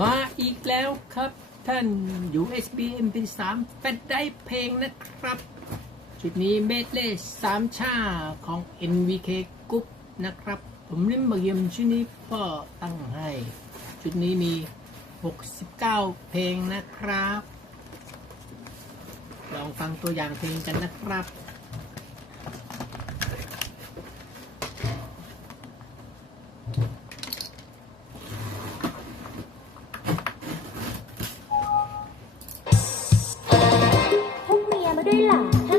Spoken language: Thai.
มาอีกแล้วครับท่าน USB MP3 แฟลชไดรฟ์เพลงนะครับ ชุดนี้เมดเล่สามชาของ NVK Group นะครับ ผมเล่นมาเยี่ยมชุดนี้ก็ตั้งให้ ชุดนี้มี 69 เพลงนะครับ ลองฟังตัวอย่างเพลงกันนะครับ 对了。